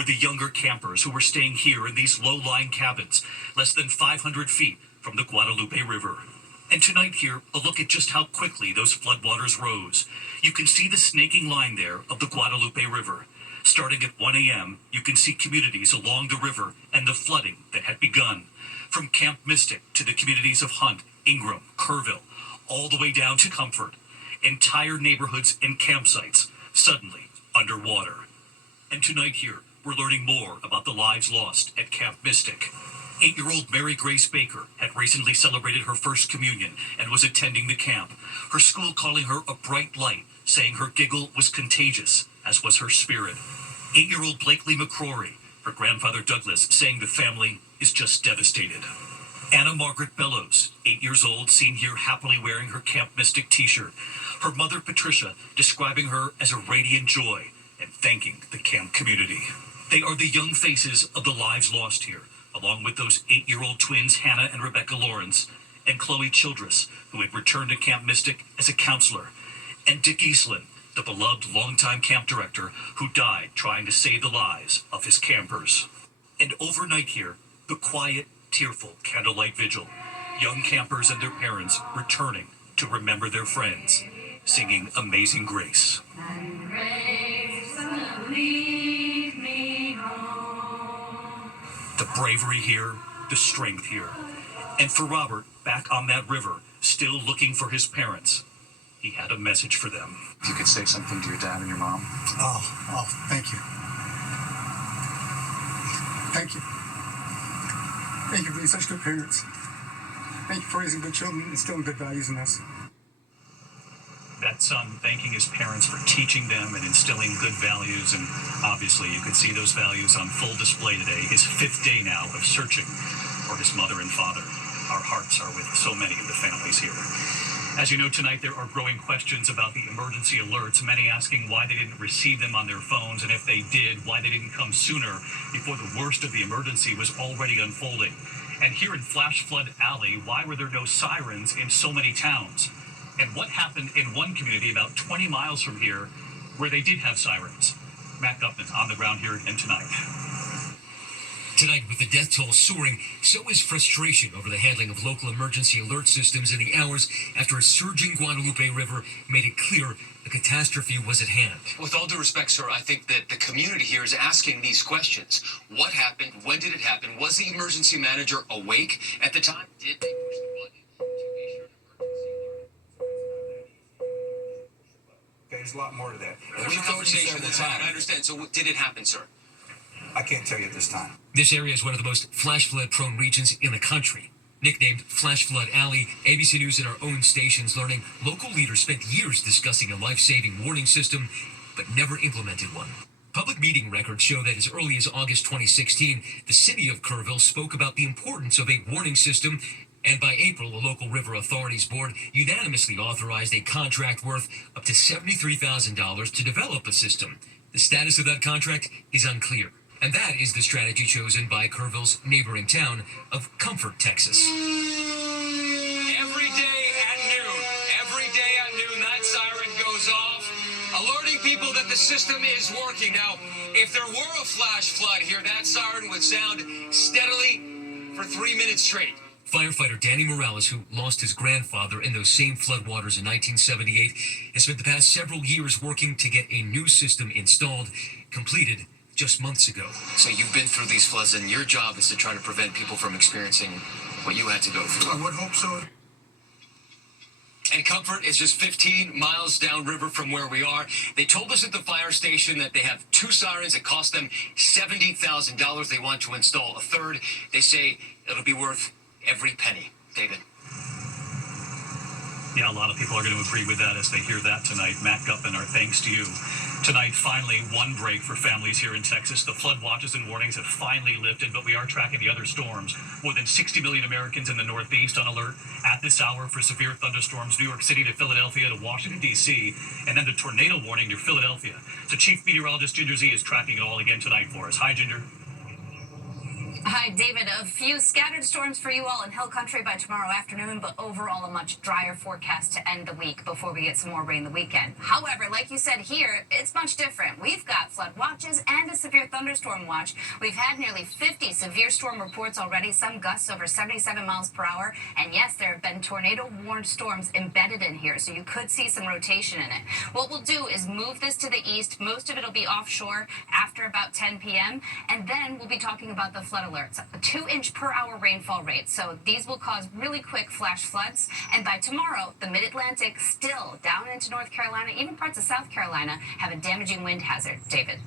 were the younger campers who were staying here in these low-lying cabins, less than 500 feet from the Guadalupe River. And tonight here, a look at just how quickly those floodwaters rose. You can see the snaking line there of the Guadalupe River. Starting at 1 a.m., you can see communities along the river and the flooding that had begun. From Camp Mystic to the communities of Hunt, Ingram, Kerrville, all the way down to Comfort. Entire neighborhoods and campsites suddenly underwater. And tonight here, we're learning more about the lives lost at Camp Mystic. 8-year-old Mary Grace Baker had recently celebrated her first communion and was attending the camp. Her school calling her a bright light, saying her giggle was contagious, as was her spirit. 8-year-old Blakely McCrory, her grandfather Douglas, saying the family is just devastated. Anna Margaret Bellows, 8 years old, seen here happily wearing her Camp Mystic t-shirt. Her mother Patricia describing her as a radiant joy and thanking the camp community. They are the young faces of the lives lost here, along with those 8-year-old twins Hannah and Rebecca Lawrence, and Chloe Childress, who had returned to Camp Mystic as a counselor, and Dick Eastland, the beloved longtime camp director who died trying to save the lives of his campers. And overnight here, the quiet, tearful candlelight vigil. Young campers and their parents returning to remember their friends, singing Amazing Grace. And grace will lead me home. The bravery here, the strength here. And for Robert, back on that river, still looking for his parents, he had a message for them. If you could say something to your dad and your mom. Oh, thank you. Thank you. Thank you for being such good parents. Thank you for raising good children and instilling good values in us. That son thanking his parents for teaching them and instilling good values, and obviously you could see those values on full display today. His 5th day now of searching for his mother and father. Our hearts are with so many of the families here. As you know, tonight there are growing questions about the emergency alerts, many asking why they didn't receive them on their phones, and if they did, why they didn't come sooner before the worst of the emergency was already unfolding. And here in Flash Flood Alley, why were there no sirens in so many towns? And what happened in one community about 20 miles from here where they did have sirens? Matt Gupman on the ground here again tonight. Tonight, with the death toll soaring, so is frustration over the handling of local emergency alert systems in the hours after a surging Guadalupe River made it clear a catastrophe was at hand. With all due respect, sir, I think that the community here is asking these questions. What happened? When did it happen? Was the emergency manager awake at the time? Did they push the button to issue an emergency alert? There's a lot more to that. There's a conversation that's had. I understand. So did it happen, sir? I can't tell you at this time. This area is one of the most flash flood-prone regions in the country. Nicknamed Flash Flood Alley, ABC News and our own stations learning local leaders spent years discussing a life-saving warning system, but never implemented one. Public meeting records show that as early as August 2016, the city of Kerrville spoke about the importance of a warning system, and by April, a local river authorities board unanimously authorized a contract worth up to $73,000 to develop a system. The status of that contract is unclear. And that is the strategy chosen by Kerrville's neighboring town of Comfort, Texas. Every day at noon, that siren goes off, alerting people that the system is working. Now, if there were a flash flood here, that siren would sound steadily for 3 minutes straight. Firefighter Danny Morales, who lost his grandfather in those same floodwaters in 1978, has spent the past several years working to get a new system installed, completed just months ago. So you've been through these floods, and your job is to try to prevent people from experiencing what you had to go through. I would hope so. And Comfort is just 15 miles downriver from where we are. They told us at the fire station that they have 2 sirens. It cost them $70,000. They want to install a 3rd. They say it'll be worth every penny. David. Yeah, a lot of people are going to agree with that as they hear that tonight. Matt Gupman, our thanks to you. Tonight, finally, one break for families here in Texas. The flood watches and warnings have finally lifted, but we are tracking the other storms. More than 60 million Americans in the Northeast on alert at this hour for severe thunderstorms, New York City to Philadelphia to Washington, D.C., and then the tornado warning near Philadelphia. So Chief Meteorologist Ginger Z is tracking it all again tonight for us. Hi, Ginger. Hi, David. A few scattered storms for you all in Hill Country by tomorrow afternoon, but overall a much drier forecast to end the week before we get some more rain the weekend. However, like you said here, it's much different. We've got flood watches and a severe thunderstorm watch. We've had nearly 50 severe storm reports already, some gusts over 77 miles per hour. And yes, there have been tornado-warned storms embedded in here, so you could see some rotation in it. What we'll do is move this to the east. Most of it will be offshore after about 10 p.m. And then we'll be talking about the flood alerts, a 2-inch per hour rainfall rate. So these will cause really quick flash floods. And by tomorrow, the mid-Atlantic still down into North Carolina, even parts of South Carolina, have a damaging wind hazard. David.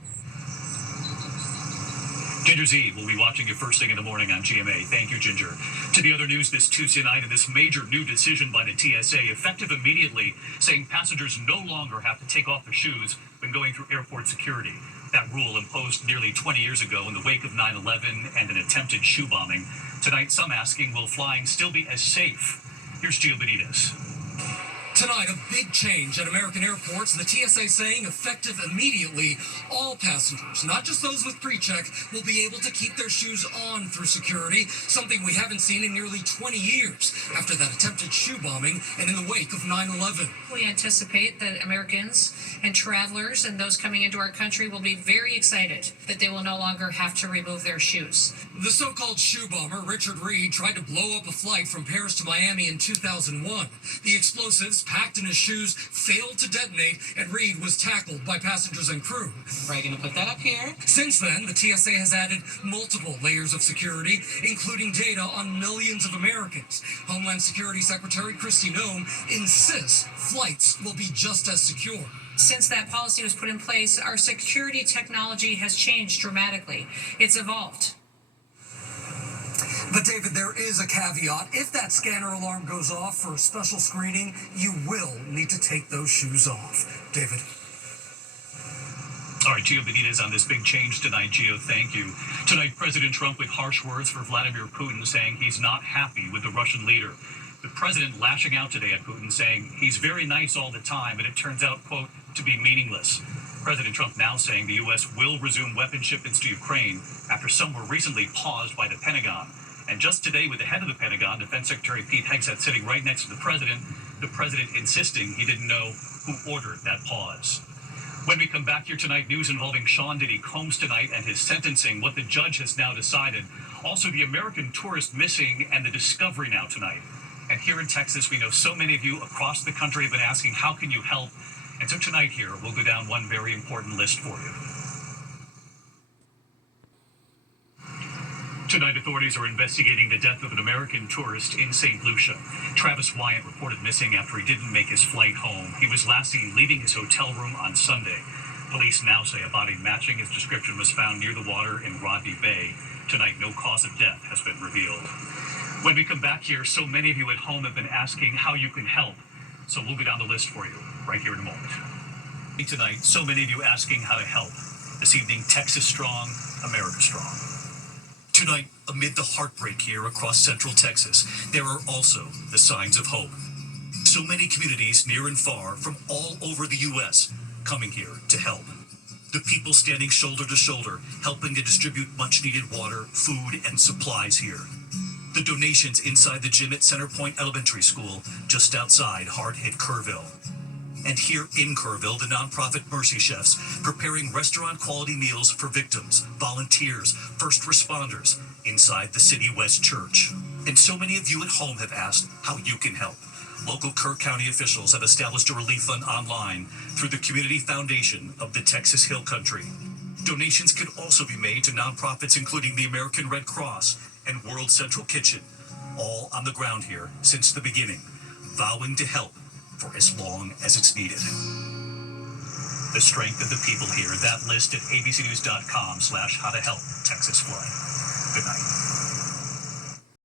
Ginger Z will be watching you first thing in the morning on GMA. Thank you, Ginger. To the other news this Tuesday night, and this major new decision by the TSA, effective immediately, saying passengers no longer have to take off their shoes when going through airport security. That rule imposed nearly 20 years ago in the wake of 9/11 and an attempted shoe bombing. Tonight, some asking, will flying still be as safe? Here's Gio Benitez. Tonight, a big change at American airports. The TSA saying effective immediately, all passengers, not just those with pre-check, will be able to keep their shoes on through security, something we haven't seen in nearly 20 years after that attempted shoe bombing and in the wake of 9/11. We anticipate that Americans and travelers and those coming into our country will be very excited that they will no longer have to remove their shoes. The so-called shoe bomber, Richard Reed, tried to blow up a flight from Paris to Miami in 2001. The explosives packed in his shoes failed to detonate, and Reed was tackled by passengers and crew. Right, gonna put that up here. Since then, the TSA has added multiple layers of security, including data on millions of Americans. Homeland Security Secretary Kristi Noem insists flights will be just as secure. Since that policy was put in place, our security technology has changed dramatically. It's evolved. But David, there is a caveat. If that scanner alarm goes off for a special screening, you will need to take those shoes off. David. All right, Gio Benitez on this big change tonight. Gio, thank you. Tonight, President Trump with harsh words for Vladimir Putin, saying he's not happy with the Russian leader. The president lashing out today at Putin, saying he's very nice all the time, but it turns out, quote, to be meaningless. President Trump now saying the U.S. will resume weapon shipments to Ukraine after some were recently paused by the Pentagon. And just today, with the head of the Pentagon, Defense Secretary Pete Hegseth, sitting right next to the president insisting he didn't know who ordered that pause. When we come back here tonight, news involving Sean Diddy Combs tonight and his sentencing, what the judge has now decided. Also, the American tourist missing and the discovery now tonight. And here in Texas, we know so many of you across the country have been asking, how can you help? And so tonight here, we'll go down one very important list for you. Tonight, authorities are investigating the death of an American tourist in St. Lucia. Travis Wyatt reported missing after he didn't make his flight home. He was last seen leaving his hotel room on Sunday. Police now say a body matching his description was found near the water in Rodney Bay. Tonight, no cause of death has been revealed. When we come back here, so many of you at home have been asking how you can help. So we'll go down the list for you right here in a moment. Tonight, so many of you asking how to help. This evening, Texas Strong, America Strong. Tonight, amid the heartbreak here across Central Texas, there are also the signs of hope. So many communities near and far from all over the U.S. coming here to help. The people standing shoulder to shoulder, helping to distribute much-needed water, food, and supplies here. The donations inside the gym at Centerpoint Elementary School, just outside hard-hit Kerrville. And here in Kerrville, the nonprofit Mercy Chefs preparing restaurant-quality meals for victims, volunteers, first responders inside the City West Church. And so many of you at home have asked how you can help. Local Kerr County officials have established a relief fund online through the Community Foundation of the Texas Hill Country. Donations can also be made to nonprofits including the American Red Cross and World Central Kitchen, all on the ground here since the beginning, vowing to help for as long as it's needed. The strength of the people here, that list at abcnews.com/howtohelp Texas Flood. Good night.